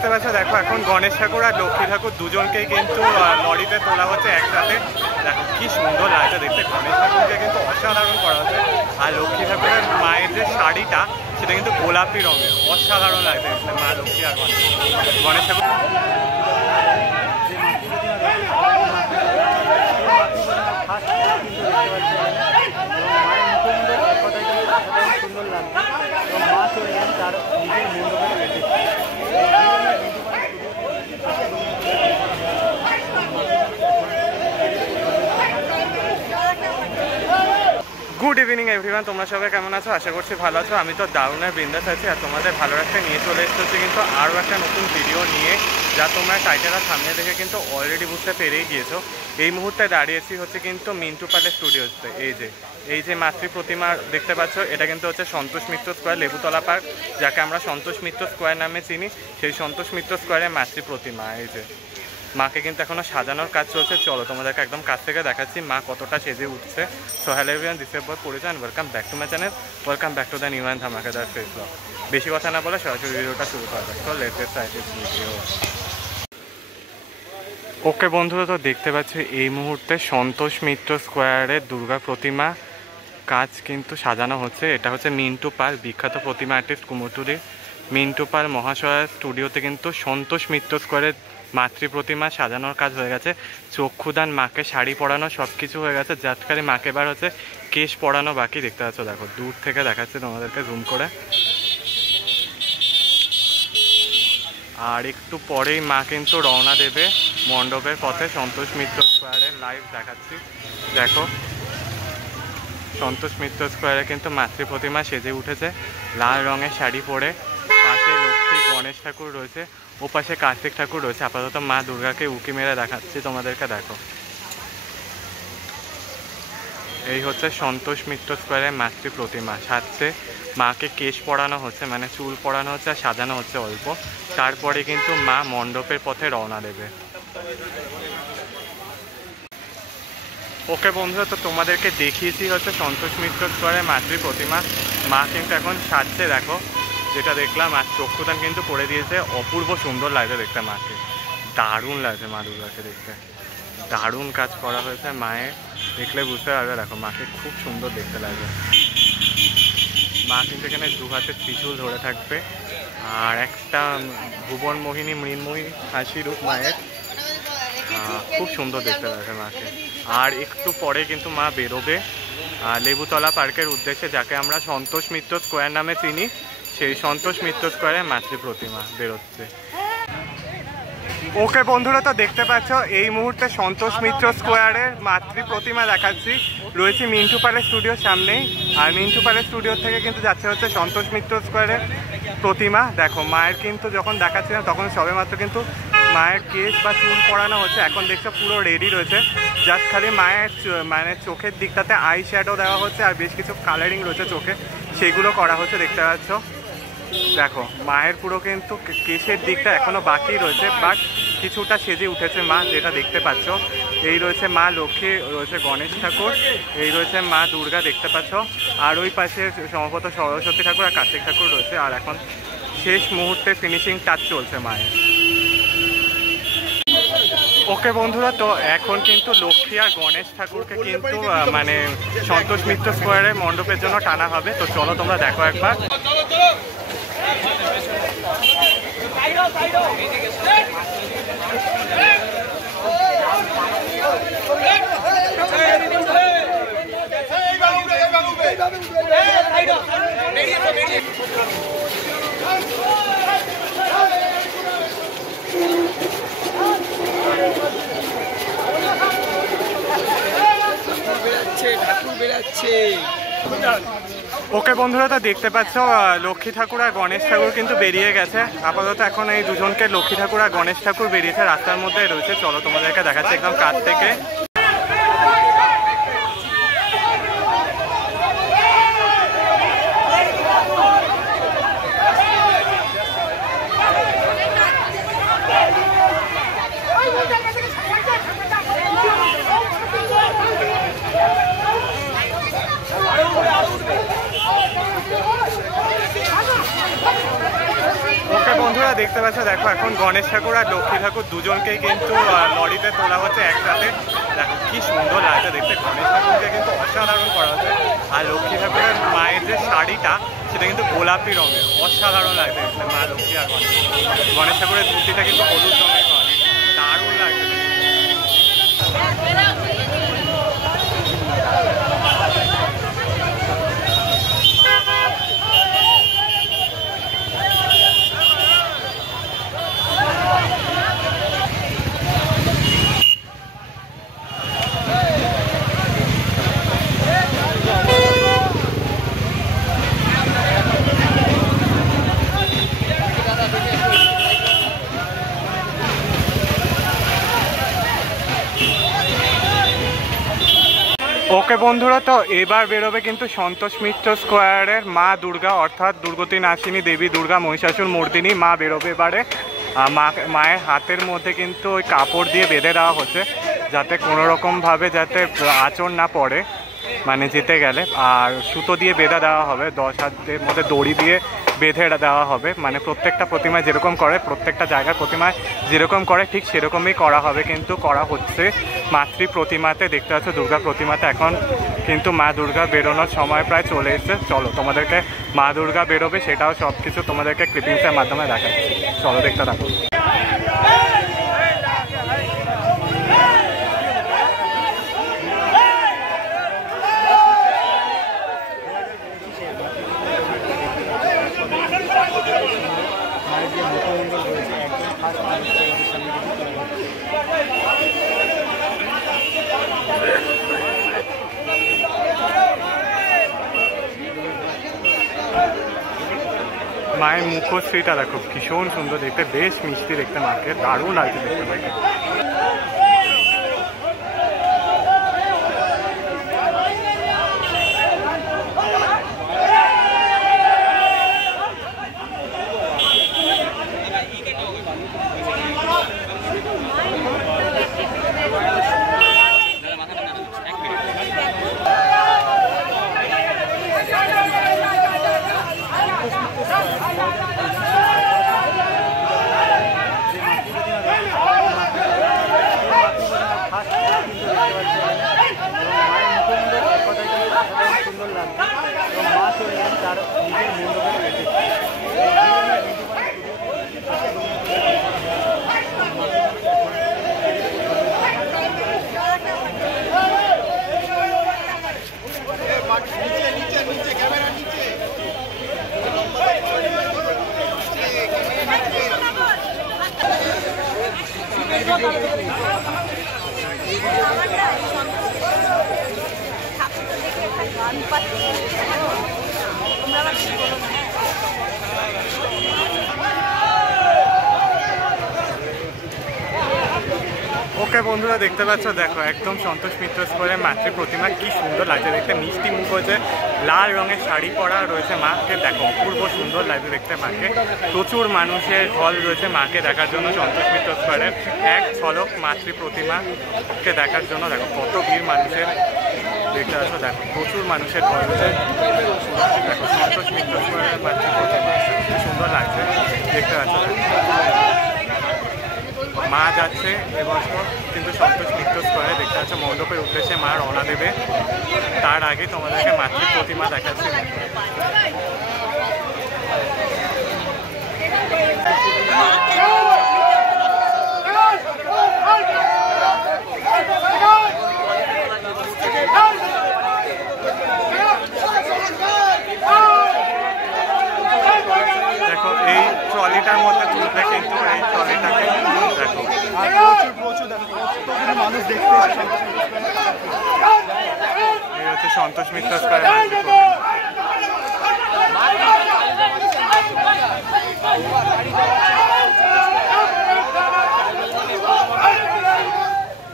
দেখতে পাচ্ছ, দেখো এখন গণেশ ঠাকুর আর লক্ষ্মী ঠাকুর দুজনকেই কিন্তু লরিতে তোলা হচ্ছে একসাথে। দেখো কি সুন্দর লাগছে দেখতে, গণেশ ঠাকুরকে কিন্তু অসাধারণ করা হচ্ছে। আর লক্ষ্মী ঠাকুরের মায়ের যে শাড়িটা সেটা কিন্তু গোলাপি রঙের, অসাধারণ লাগছে দেখতে মা লক্ষ্মী আর গণেশ ঠাকুর। সুন্দর লাগছে মা চলে যান তার নিজের মণ্ডপে। গুড ইভিনিং এভরিওয়ান, তোমরা সবাই কেমন আছো? আশা করছি ভালো আছো। আমি তো দারুণের বিন্দাস আছি আর তোমাদের ভালো একটা নিয়ে চলে এসেছি কিন্তু আরও একটা নতুন ভিডিও নিয়ে, যা তোমরা টাইটেল আর সামনে দেখে কিন্তু অলরেডি বুঝতে পেরেই গিয়েছো। এই মুহূর্তে দাঁড়িয়েছি হচ্ছে কিন্তু মিন্টু প্যালেস স্টুডিওতে। এই যে মাতৃ প্রতিমা দেখতে পাচ্ছ, এটা কিন্তু হচ্ছে সন্তোষ মিত্র স্কোয়ার, লেবুতলা পার্ক, যাকে আমরা সন্তোষ মিত্র স্কোয়ার নামে চিনি। সেই সন্তোষ মিত্র স্কোয়ারের মাতৃ প্রতিমা। এই যে মাকে কিন্তু এখনও সাজানোর কাজ চলছে। চলো তোমাদেরকে একদম কাছ থেকে দেখাচ্ছি মা কতটা সেজে উঠছে। So hello everyone, this is Parichay, welcome back to my channel, welcome back to the new and ধামাকাদার ফেস ব্লগ। বেশি কথা না বলে সরাসরি ভিডিওটা শুরু করা যাক। তো লেটেস্ট ভিডিও। ওকে বন্ধুরা, তো দেখতে পাচ্ছি এই মুহূর্তে সন্তোষ মিত্র স্কোয়ারের দুর্গা প্রতিমা কাজ কিন্তু সাজানো হচ্ছে। এটা হচ্ছে মিন্টু পাল, বিখ্যাত প্রতিমা আর্টিস্ট কুমোরটুলির মিন্টু পাল মহাশয়ের স্টুডিওতে কিন্তু সন্তোষ মিত্র স্কোয়ারের মাতৃ প্রতিমা সাজানোর কাজ হয়ে গেছে। চক্ষুদান, মাকে শাড়ি পরানো সব কিছু হয়ে গেছে। জাস্ট খালি মাকে এবার হচ্ছে কেশ পরানো বাকি। দেখতে পাচ্ছ, দেখো দূর থেকে দেখাচ্ছে তোমাদেরকে জুম করে। আর একটু পরেই মা কিন্তু রওনা দেবে মণ্ডপের পথে সন্তোষ মিত্র স্কোয়ারের। লাইভ দেখাচ্ছি, দেখো সন্তোষ মিত্র স্কোয়ারে কিন্তু মাতৃ প্রতিমা সেজে উঠেছে লাল রঙের শাড়ি পরে। পাশে লক্ষ্মী গণেশ ঠাকুর রয়েছে, ও পাশে কার্তিক ঠাকুর রয়েছে। আপাতত মা দুর্গাকে উঁকি মেরে দেখাচ্ছি তোমাদেরকে, দেখো এই হচ্ছে সন্তোষ মিত্র স্কোয়ারের মাতৃ প্রতিমা সাজছে। মাকে কেশ পরানো হচ্ছে, মানে চুল পরানো হচ্ছে আর সাজানো হচ্ছে অল্প। তারপরে কিন্তু মা মণ্ডপের পথে রওনা দেবে। ওকে বন্ধুরা, তো তোমাদেরকে দেখিয়েছি হচ্ছে সন্তোষ মিত্র স্কোয়ারের মাতৃ প্রতিমা। মা কিন্তু এখন সাজছে, দেখো যেটা দেখলাম। আর চক্ষুদান কিন্তু করে দিয়েছে, অপূর্ব সুন্দর লাগছে দেখতে মাকে, দারুণ লাগছে মা দুর্গাকে দেখতে। দারুণ কাজ করা হয়েছে মায়ের, দেখলে বুঝতে পারবে। দেখো মাকে খুব সুন্দর দেখতে লাগবে। মা কিন্তু এখানে দু হাতে ত্রিশূল ধরে থাকবে আর একটা ভুবন মোহিনী মৃন্ময়ী হাসি রূপ মায়ের। খুব সুন্দর দেখতে লাগছে মাকে। আর একটু পরে কিন্তু মা বেরোবে লেবুতলা পার্কের উদ্দেশ্যে, যাকে আমরা সন্তোষ মিত্র স্কোয়ার নামে চিনি। সেই সন্তোষ মিত্র স্কোয়ারের মাতৃ প্রতিমা বেরোচ্ছে। ওকে বন্ধুরা, তো দেখতে পাচ্ছ এই মুহূর্তে সন্তোষ মিত্র স্কোয়ারের মাতৃ প্রতিমা দেখাচ্ছি। রয়েছে মিন্টু প্যালেস স্টুডিওর সামনেই। আর মিন্টু প্যালেস স্টুডিও থেকে কিন্তু যাচ্ছে হচ্ছে সন্তোষ মিত্র স্কোয়ারের প্রতিমা। দেখো মায়ের কিন্তু যখন দেখাচ্ছিলাম তখন সবেমাত্র কিন্তু মায়ের কেশ বা চুল পরানো হচ্ছে। এখন দেখছো পুরো রেডি রয়েছে। জাস্ট খালি মায়ের মানে চোখের দিকটাতে আই শ্যাডো দেওয়া হচ্ছে আর বেশ কিছু কালারিং রয়েছে চোখে, সেগুলো করা হচ্ছে। দেখতে পাচ্ছ, দেখো মায়ের পুরো কিন্তু কেশের দিকটা এখনো বাকি রয়েছে, বাট কিছুটা সেজে উঠেছে মা, যেটা দেখতে পাচ্ছ। এই রয়েছে মা লক্ষ্মী, রয়েছে গণেশ ঠাকুর, এই রয়েছে মা দুর্গা দেখতে পাচ্ছ। আর ওই পাশে সম্ভবত সরস্বতী ঠাকুর আর কার্তিক ঠাকুর রয়েছে। আর এখন শেষ মুহূর্তে ফিনিশিং টাচ চলছে মায়ের। ওকে বন্ধুরা, তো এখন কিন্তু লক্ষ্মী আর গণেশ ঠাকুরকে কিন্তু মানে সন্তোষ মিত্র স্কোয়ারের মণ্ডপের জন্য টানা হবে। তো চলো তোমরা দেখো একবার। ওকে বন্ধুরা, তো দেখতে পাচ্ছ লক্ষ্মী ঠাকুর আর গণেশ ঠাকুর কিন্তু বেরিয়ে গেছে। আপাতত এখন এই দুজনকে লক্ষ্মী ঠাকুর আর গণেশ ঠাকুর বেরিয়েছে, রাস্তার মধ্যে রয়েছে। চলো তোমাদেরকে দেখাচ্ছি একদম কাছ থেকে। দেখতে পাচ্ছ, দেখো এখন গণেশ ঠাকুর আর লক্ষ্মী ঠাকুর দুজনকেই কিন্তু লরিতে তোলা হচ্ছে একসাথে। দেখো কি সুন্দর লাগছে দেখতে, গণেশ ঠাকুরকে কিন্তু অসাধারণ করা হচ্ছে। আর লক্ষ্মী ঠাকুরের মায়ের যে শাড়িটা সেটা কিন্তু গোলাপি রঙের, অসাধারণ লাগছে মা লক্ষ্মী আর গণেশ ঠাকুরের ধুতিটা কিন্তু হলুদ রঙের করা, দারুণ লাগছে। ওকে বন্ধুরা, তো এবার বেরোবে কিন্তু সন্তোষ মিত্র স্কোয়ারের মা দুর্গা, অর্থাৎ দুর্গতি নাশিনী দেবী দুর্গা মহিষাসুর মর্দিনী মা বেরোবে এবারে। মায়ের হাতের মধ্যে কিন্তু ওই কাপড় দিয়ে বেঁধে দেওয়া হচ্ছে যাতে কোনো রকমভাবে যাতে আঁচড় না পড়ে, মানে যেতে গেলে। আর সুতো দিয়ে বেঁধে দেওয়া হবে, 10 হাতের মধ্যে দড়ি দিয়ে বেঁধে দেওয়া হবে। মানে প্রত্যেকটা প্রতিমায় যেরকম করে, প্রত্যেকটা জায়গার প্রতিমায় যেরকম করে ঠিক সেরকমই করা হবে, কিন্তু করা হচ্ছে মাতৃ প্রতিমাতে। দেখতে পাচ্ছ দুর্গা প্রতিমাতে এখন কিন্তু মা দুর্গা বেরোনোর সময় প্রায় চলে এসেছে। চলো তোমাদেরকে মা দুর্গা বেরোবে সেটাও সব কিছু তোমাদেরকে ক্লিপিংসের মাধ্যমে দেখাচ্ছি, চলো দেখতে থাকো। মায়ের মুখশ্রীটা দেখো ভীষণ সুন্দর দেখতে, বেশ মিষ্টি দেখতে, মাকে দারুণ লাগছে দেখতে মাকে। ওকে বন্ধুরা, দেখতে পাচ্ছ দেখো একদম সন্তোষ মিত্র স্কোয়ারের মাতৃ প্রতিমা কি সুন্দর লাগছে দেখতে, মিষ্টি মুখ হয়েছে, লাল রঙের শাড়ি পরা রয়েছে মাকে, দেখো অপূর্ব সুন্দর লাগছে দেখতে মাকে। প্রচুর মানুষের ঢল রয়েছে মাকে দেখার জন্য সন্তোষ মিত্র স্কোয়ারের এক ঝলক মাতৃ প্রতিমাকে দেখার জন্য। দেখো কত ভিড় মানুষের, দেখতে পাচ্ছ দেখো প্রচুর মানুষের ঢল রয়েছে। দেখো সন্তোষ মিত্র স্কোয়ারের মাতৃ প্রতিমা কি সুন্দর লাগছে দেখতে পাচ্ছ। মা যাচ্ছে এবছর কিন্তু সন্তোষ মিত্র স্কোয়ারে, দেখতে পাচ্ছ মণ্ডপের উদ্দেশ্যে মা রওনা দেবে। তার আগে তোমাদেরকে মাতৃ প্রতিমা দেখাচ্ছি। দেখো এই ট্রলিটার মধ্যে তুলবে কিন্তু এই ট্রলিটাকে দেখো মানুষ দেখতে, এই হচ্ছে সন্তোষ মিত্র স্কোয়ার।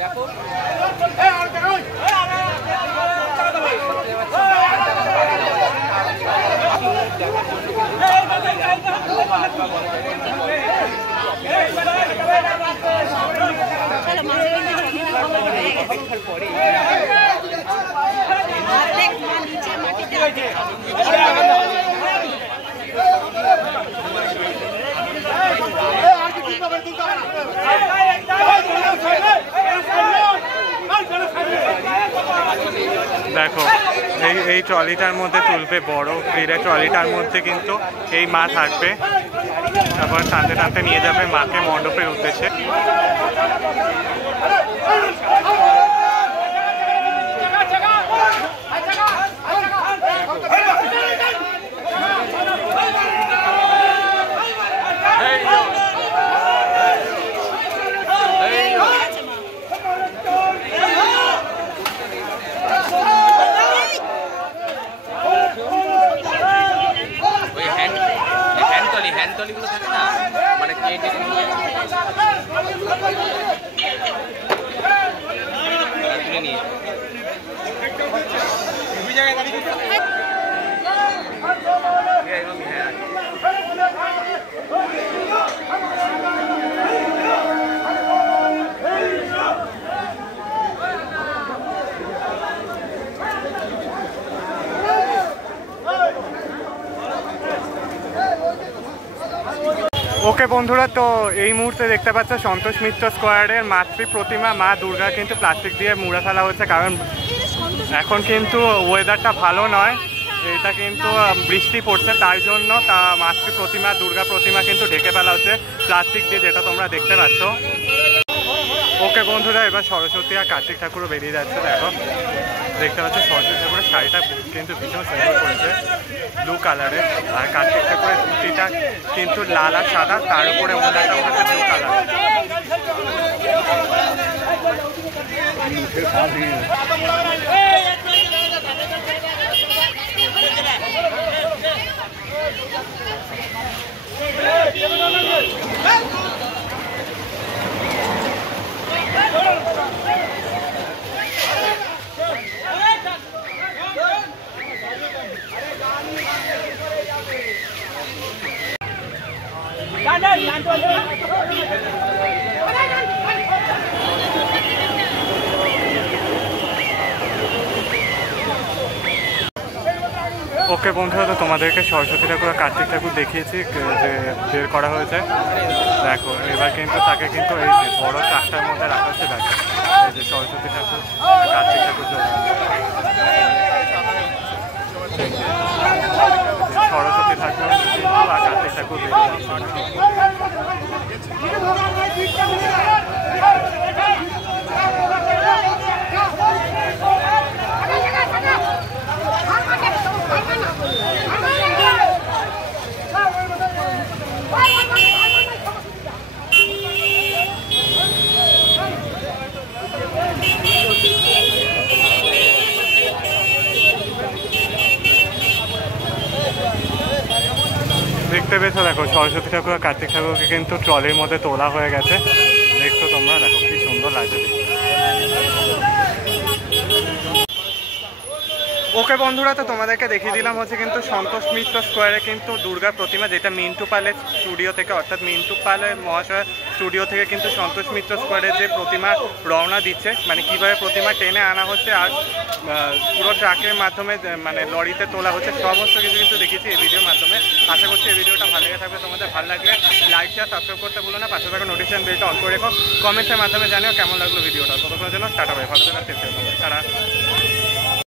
দেখো দেখো এই ট্রলিটার মধ্যে তুলবে, বড় ভিড়ে ট্রলিটার মধ্যে কিন্তু এই মা থাকবে, তারপর টানতে টানতে নিয়ে যাবে মাকে মণ্ডপের উদ্দেশ্যে। হ্যান্ডতলিগুলো থাকে না, মানে তুলে নিয়ে ওকে বন্ধুরা, তো এই মুহূর্তে দেখতে পাচ্ছ সন্তোষ মিত্র স্কোয়ারের মাতৃ প্রতিমা মা দুর্গা কিন্তু প্লাস্টিক দিয়ে মুড়ে ফেলা হচ্ছে, কারণ এখন কিন্তু ওয়েদারটা ভালো নয়, এটা কিন্তু বৃষ্টি পড়ছে, তাই জন্য তা মাতৃ প্রতিমা দুর্গা প্রতিমা কিন্তু ঢেকে ফেলা হচ্ছে প্লাস্টিক দিয়ে, যেটা তোমরা দেখতে পাচ্ছ। ওকে বন্ধুরা, এবার সরস্বতী আর কার্তিক ঠাকুরও বেরিয়ে যাচ্ছে। দেখো দেখতে পাচ্ছ সরস্বতী ঠাকুরের শাড়িটা কিন্তু ভীষণ সুন্দর করেছে, ব্লু কালারের, আর কার্তিক ঠাকুরের ধুতিটা কিন্তু লাল আর সাদা, তার উপরে ওনাটা হচ্ছে ব্লু কালার। ওকে বন্ধুরা, তো তোমাদেরকে সরস্বতী ঠাকুর আর কার্তিক ঠাকুর দেখিয়েছি যে বের করা হয়েছে। দেখো এবার কিন্তু তাকে কিন্তু এই যে বড় চাকটার মধ্যে রাখা হচ্ছে। দেখো এই যে সরস্বতী ঠাকুর আর কার্তিক ঠাকুর, সরস্বতী ঠাকুর আর কার্তিক ঠাকুর দেখতে পেয়েছো। দেখো সরস্বতী ঠাকুর আর কার্তিক ঠাকুরকে কিন্তু ট্রলির মধ্যে তোলা হয়ে গেছে, দেখছো তোমরা, দেখো কি সুন্দর লাগছে। ওকে বন্ধুরা, তো তোমাদেরকে দেখিয়ে দিলাম হচ্ছে কিন্তু সন্তোষ মিত্র স্কোয়ারে কিন্তু দুর্গার প্রতিমা, যেটা মিন্টু পালের স্টুডিও থেকে, অর্থাৎ মিন্টু পালের মহাশয় স্টুডিও থেকে কিন্তু সন্তোষ মিত্র স্কোয়ারের যে প্রতিমা রওনা দিচ্ছে, মানে কীভাবে প্রতিমা টেনে আনা হচ্ছে আর পুরো ট্রাকের মাধ্যমে মানে লরিতে তোলা হচ্ছে, সমস্ত কিছু কিন্তু দেখিয়েছি এই ভিডিওর মাধ্যমে। আশা করছি এই ভিডিওটা ভালো লেগে থাকবে, তোমাদের ভালো লাগলে লাইক শেয়ার সাবস্ক্রাইব করতে ভুলো না, পাশে থাকা নোটিফিকেশন বেলটা অন করে রেখো, কমেন্টের মাধ্যমে জানিও কেমন লাগলো ভিডিওটা। ততক্ষণের জন্য টাটা, ভাই ভালো থাকার চেষ্টা করবে, তারা।